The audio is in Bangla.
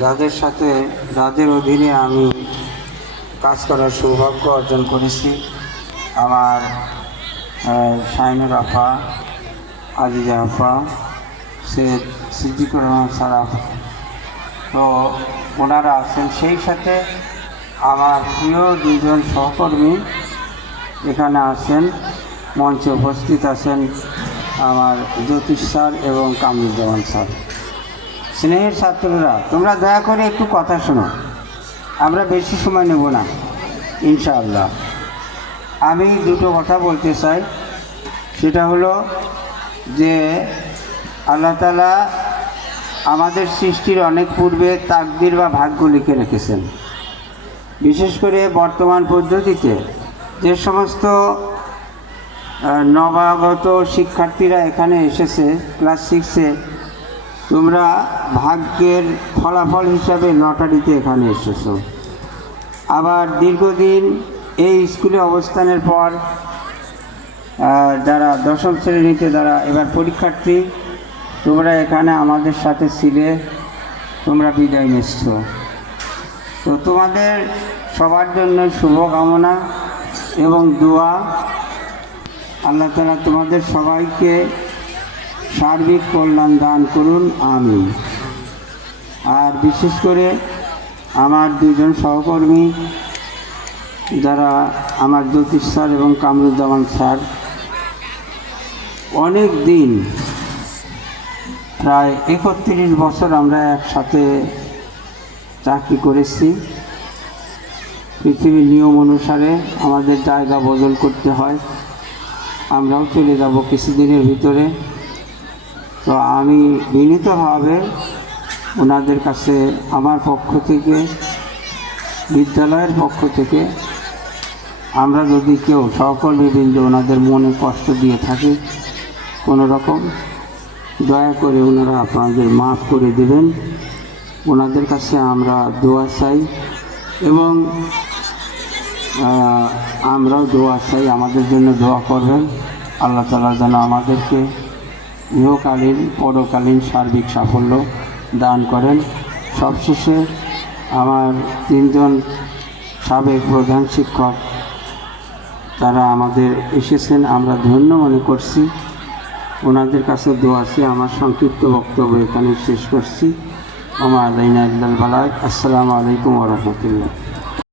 যাদের অধীনে আমি কাজ করার সৌভাগ্য অর্জন করেছি, আমার শাইনুর আপা, আজিজা আপা, সৈয়দ সিদ্দিকুর রহমান সারাফ, তো ওনারা আছেন। সেই সাথে আমার প্রিয় দুজন সহকর্মী এখানে আছেন, মঞ্চে উপস্থিত আছেন আমার জ্যোতিষ স্যার এবং কামরুজ্জামান স্যার। স্নেহের ছাত্ররা, তোমরা দয়া করে একটু কথা শোনো, আমরা বেশি সময় নেব না ইনশাআল্লাহ। আমি দুটো কথা বলতে চাই, সেটা হলো যে আল্লাহ তাআলা আমাদের সৃষ্টির অনেক পূর্বে তাকদীর বা ভাগ্য লিখে রেখেছেন। বিশেষ করে বর্তমান পদ্ধতিতে যে সমস্ত নবাগত শিক্ষার্থীরা এখানে এসেছে ক্লাস 6-এ, তোমরা ভাগ্যের ফলাফল হিসাবে লটারিতে এখানে এসেছো। আবার দীর্ঘদিন এই স্কুলে অবস্থানের পর যারা দশম শ্রেণীতে যারা এবার পরীক্ষার্থী, তোমরা এখানে আমাদের সাথে ছিলে, তোমরা বিদায় নিচ্ছ। তো তোমাদের সবার জন্য শুভকামনা এবং দোয়া। আল্লাহ তাআলা তোমাদের সবাইকে সার্বিক কল্যাণ দান করুন, আমিন। আর বিশেষ করে আমার দুজন সহকর্মী যারা আমার জ্যোতিষ স্যার এবং কামরুজ্জামান স্যার, অনেক দিন প্রায় 31 বছর আমরা একসাথে চাকরি করেছি। পৃথিবীর নিয়ম অনুসারে আমাদের জায়গা বদল করতে হয়, আমরাও চলে যাব কিছুদিনের ভিতরে। তো আমি বিনীতভাবে ওনাদের কাছে আমার পক্ষ থেকে, বিদ্যালয়ের পক্ষ থেকে, আমরা যদি কেউ সহকর্মীবৃন্দ ওনাদের মনে কষ্ট দিয়ে থাকে কোনো রকম, দয়া করে ওনারা আপনাদের মাফ করে দেবেন। ওনাদের কাছে আমরা দোয়া চাই এবং আমরাও দোয়া চাই, আমাদের জন্য দোয়া করবেন। আল্লাহ তাআলা যেন আমাদেরকে ইহকালীন পরকালীন সার্বিক সাফল্য দান করেন। সবশেষে আমার 3জন সাবেক প্রধান শিক্ষক, তারা আমাদের এসেছেন, আমরা ধন্য মনে করছি। ওনাদের কাছে দোয়া আছে। আমার সংক্ষিপ্ত বক্তব্য এখানে শেষ করছি। ওমা আলাইনা ইল্লাল বালাগ। আসসালামু আলাইকুম ওয়া রাহমাতুল্লাহ।